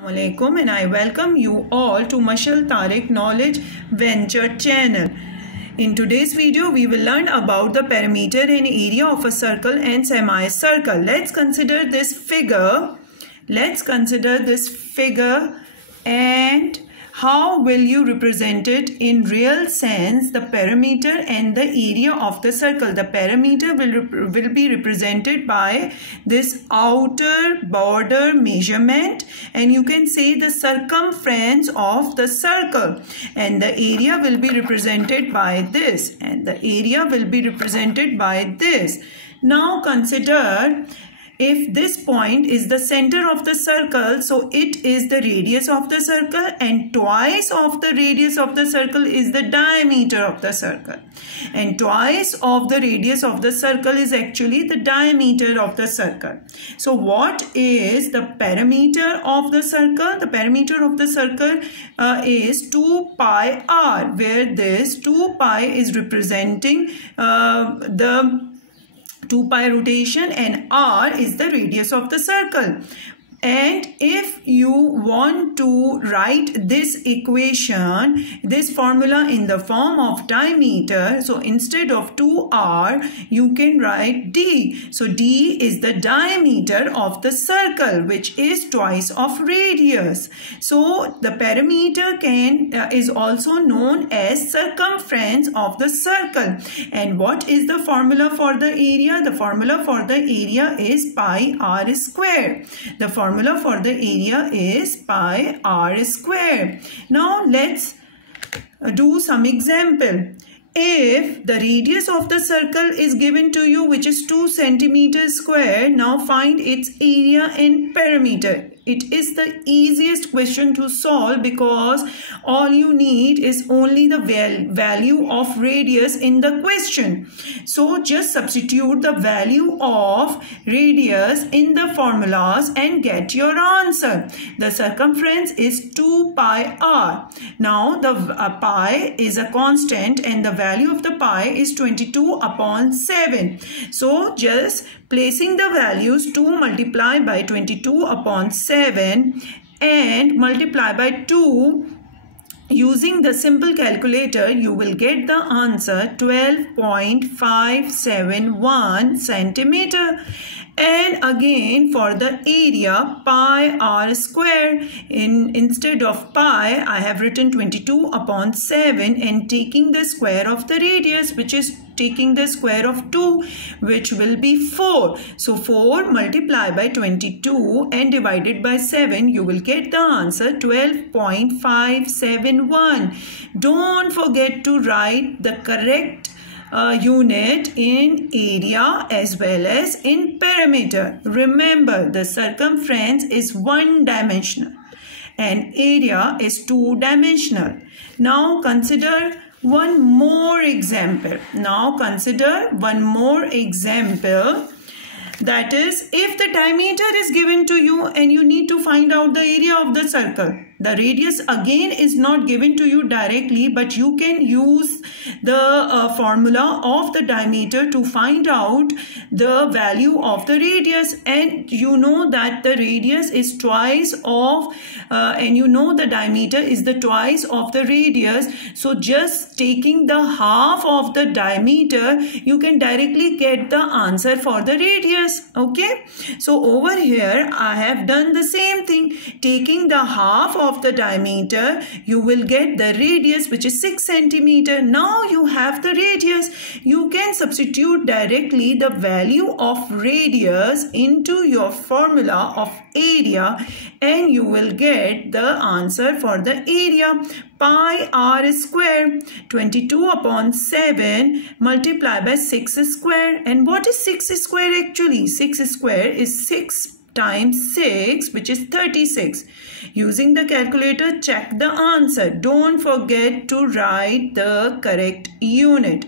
Assalamualaikum, and I welcome you all to Mashal Tariq Knowledge Venture channel. In today's video, we will learn about the perimeter and area of a circle and semicircle. Let's consider this figure. And how will you represent it in real sense, the perimeter and the area of the circle? The perimeter will be represented by this outer border measurement, and you can say the circumference of the circle, and the area will be represented by this, and the area will be represented by this. Now consider, if this point is the center of the circle, so it is the radius of the circle, and twice of the radius of the circle is the diameter of the circle. And twice of the radius of the circle is actually the diameter of the circle. So what is the perimeter of the circle? The perimeter of the circle is 2 pi r, where this 2 pi is representing the 2 pi rotation, and r is the radius of the circle. And if you want to write this equation, this formula in the form of diameter, so instead of 2r, you can write d. So d is the diameter of the circle, which is twice of radius. So the perimeter is also known as circumference of the circle. And what is the formula for the area? The formula for the area is pi r square. The formula for the area is pi r square. Now let's do some example. If the radius of the circle is given to you, which is 2 centimeters square, now find its area in perimeter. It is the easiest question to solve because all you need is only the value of radius in the question. So just substitute the value of radius in the formulas and get your answer. The circumference is 2 pi r. Now the pi is a constant and the value of the pi is 22 upon 7. So just placing the values 2 multiplied by 22 upon 7 and multiply by 2 using the simple calculator, you will get the answer 12.571 centimeter. And again for the area, pi r square, instead of pi I have written 22 upon 7 and taking the square of the radius, which is taking the square of 2, which will be 4. So 4 multiplied by 22 and divided by 7, you will get the answer 12.571. Don't forget to write the correct unit in area as well as in perimeter. Remember, the circumference is one-dimensional and area is two-dimensional. Now consider one more example. That is, if the diameter is given to you and you need to find out the area of the circle. The radius again is not given to you directly, but you can use the formula of the diameter to find out the value of the radius. And you know that the radius is twice of, and you know the diameter is the twice of the radius. So just taking the half of the diameter, you can directly get the answer for the radius. Okay. So over here, I have done the same thing. Taking the half of the diameter, you will get the radius, which is 6 centimeter. Now you have the radius. You can substitute directly the value of radius into your formula of area and you will get the answer for the area. Pi r square, 22 upon 7 multiplied by 6 square. And what is 6 square actually? 6 square is 6 times 6, which is 36. Using the calculator, check the answer. Don't forget to write the correct unit.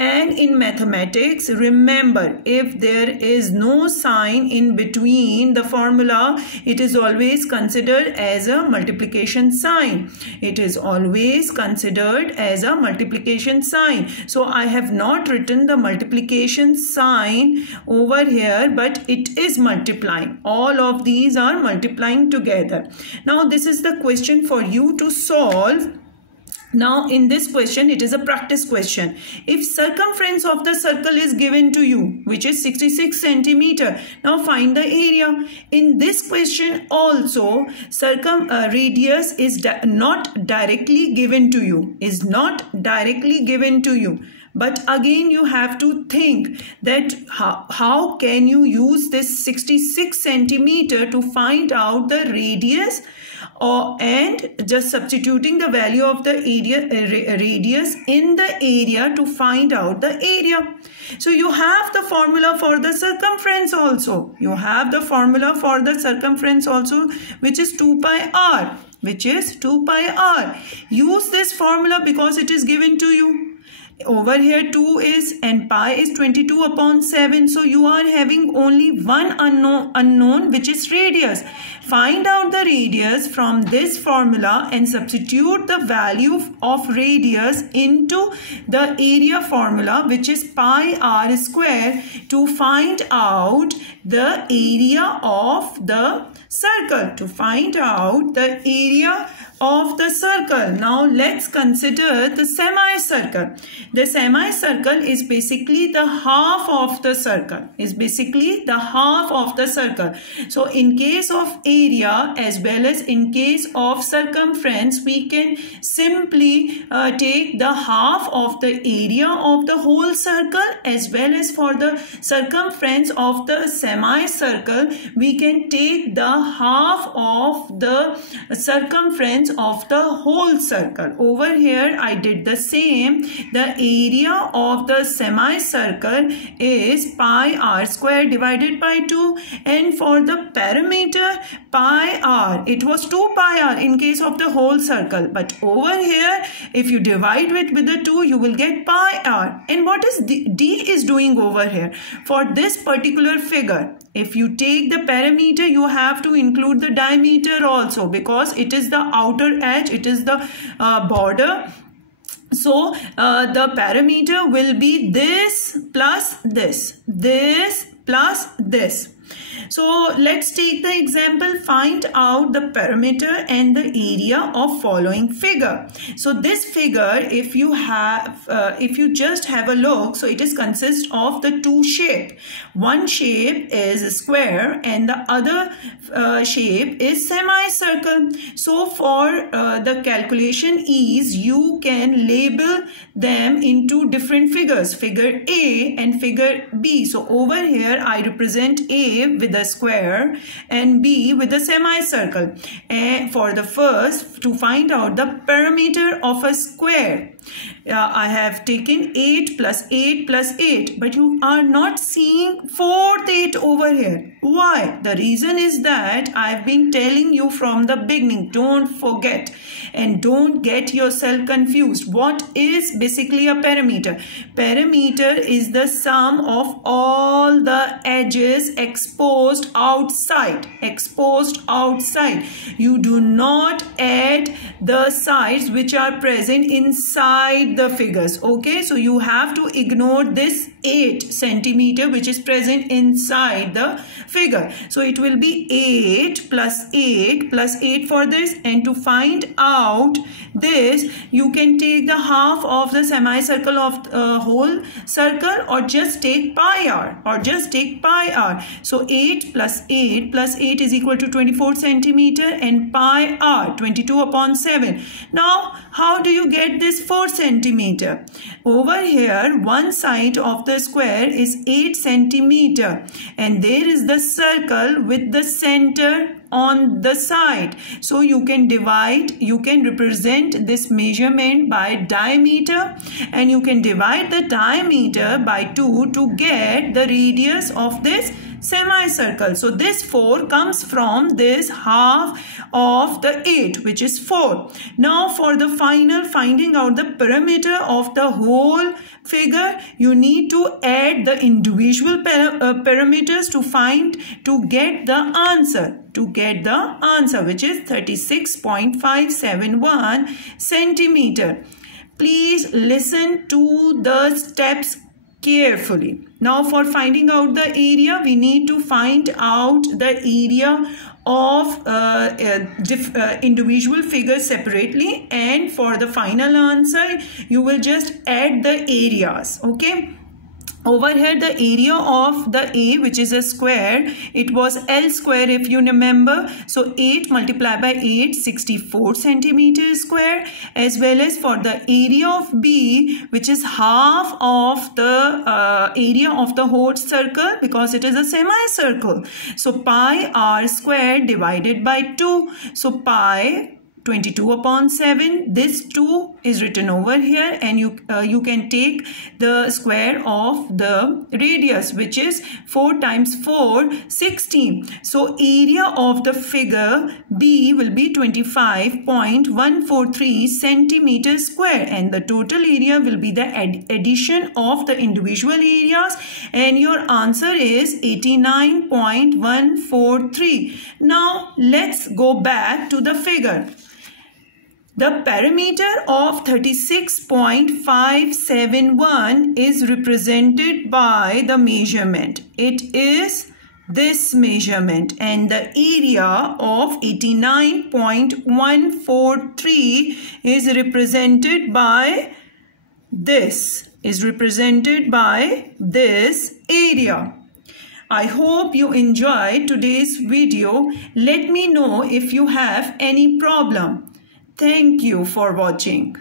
And in mathematics, remember, if there is no sign in between the formula, it is always considered as a multiplication sign. It is always considered as a multiplication sign. So I have not written the multiplication sign over here, but it is multiplying. All of these are multiplying together. Now this is the question for you to solve. Now in this question, it is a practice question. If circumference of the circle is given to you, which is 66 centimeter, now find the area. In this question also, radius is not directly given to you, But again, you have to think that how can you use this 66 centimeter to find out the radius, and just substituting the value of the radius in the area to find out the area. So you have the formula for the circumference also. Which is 2 pi r. Use this formula because it is given to you. Over here 2 is and pi is 22 upon 7. So you are having only one unknown, which is radius. Find out the radius from this formula and substitute the value of radius into the area formula, which is pi r square, to find out the area of the circle. Now let's consider the semicircle. The semicircle is basically the half of the circle. So in case of area as well as in case of circumference, we can simply take the half of the area of the whole circle, as well as for the circumference of the semicircle, we can take the half of the circumference of the whole circle. Over here I did the same. The area of the semicircle is pi r square divided by 2, and for the perimeter pi r, it was 2 pi r in case of the whole circle, but over here if you divide it with the 2, you will get pi r. And what is D is doing over here? For this particular figure, if you take the perimeter, you have to include the diameter also, because it is the outer edge, it is the border. So the perimeter will be this plus this plus this. So let's take the example. Find out the perimeter and the area of following figure. So this figure, if you just have a look, so it is consist of the two shape. One shape is square and the other shape is semicircle. So for the calculation ease, you can label them into different figures, figure A and figure B. So over here I represent A with the square and B with the semicircle. And for the first, to find out the perimeter of a square, I have taken 8 plus 8 plus 8, but you are not seeing 4th 8 over here. Why? The reason is that I have been telling you from the beginning. Don't forget and don't get yourself confused. What is basically a perimeter? Perimeter is the sum of all the edges exposed outside. You do not add the sides which are present inside the figures. Okay, so you have to ignore this 8 centimeter which is present inside the figure. So it will be 8 plus 8 plus 8 for this, and to find out this, you can take the half of the semicircle of whole circle, or just take pi r, So 8 plus 8 plus 8 is equal to 24 centimeter, and pi r 22 upon 7. Now how do you get this 4 centimeter? Over here one side of the square is 8 centimeter, and there is the circle with the center on the side. So you can represent this measurement by diameter, and you can divide the diameter by 2 to get the radius of this semicircle. So this 4 comes from this half of the 8, which is 4. Now for the finding out the perimeter of the whole figure, you need to add the individual parameters to get the answer. Which is 36.571 centimeter. Please listen to the steps carefully. Now for finding out the area, we need to find out the area of individual figures separately, and for the final answer you will just add the areas. Okay, over here the area of the A, which is a square, it was L square if you remember. So 8 multiplied by 8, 64 centimeters square, as well as for the area of B, which is half of the area of the whole circle, because it is a semicircle. So pi r square divided by 2. So pi 22 upon 7. This 2 is written over here, and you can take the square of the radius, which is 4 times 4, 16. So area of the figure B will be 25.143 centimeters square, and the total area will be the addition of the individual areas, and your answer is 89.143. Now let's go back to the figure. The perimeter of 36.571 is represented by the measurement. It is this measurement, and the area of 89.143 is represented by this. Area. I hope you enjoyed today's video. Let me know if you have any problem. Thank you for watching.